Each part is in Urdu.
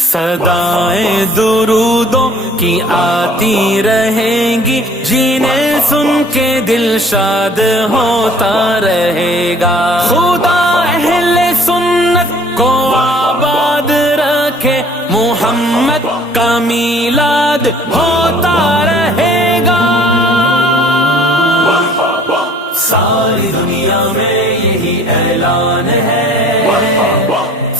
صدائیں درودوں کی آتی رہیں گی، جنہیں سن کے دل شاد ہوتا رہے گا۔ خدا اہل سنت کو آباد رکھے، محمد کا میلاد ہوتا رہے گا۔ ساری دنیا میں یہی اعلان ہے،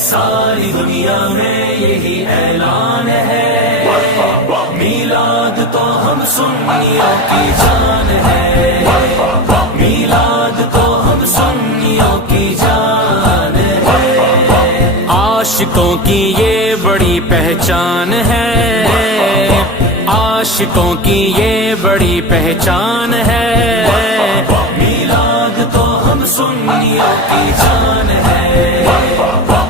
ساری دنیا میں یہی اعلان ہے، میلاد تو ہم سنیوں کی جان ہے، میلاد تو ہم سنیوں کی جان ہے۔ عاشقوں کی یہ بڑی پہچان ہے، عاشقوں کی یہ بڑی پہچان ہے، میلاد تو ہم سنیوں کی جان ہے،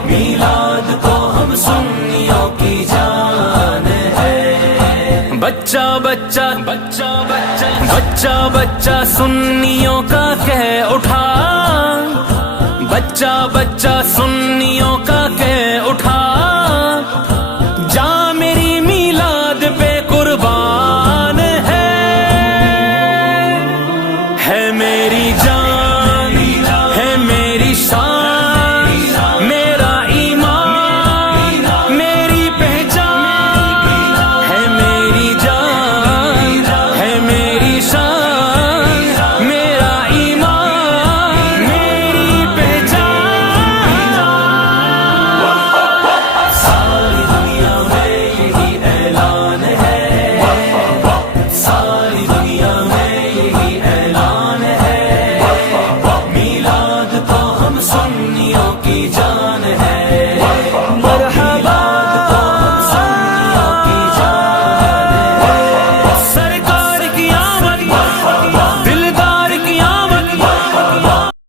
میلاد تو ہم سنیوں کی جان ہے۔ بچہ بچہ بچہ بچہ بچہ بچہ سنیوں کا کہہ اٹھا، بچہ بچہ سنیوں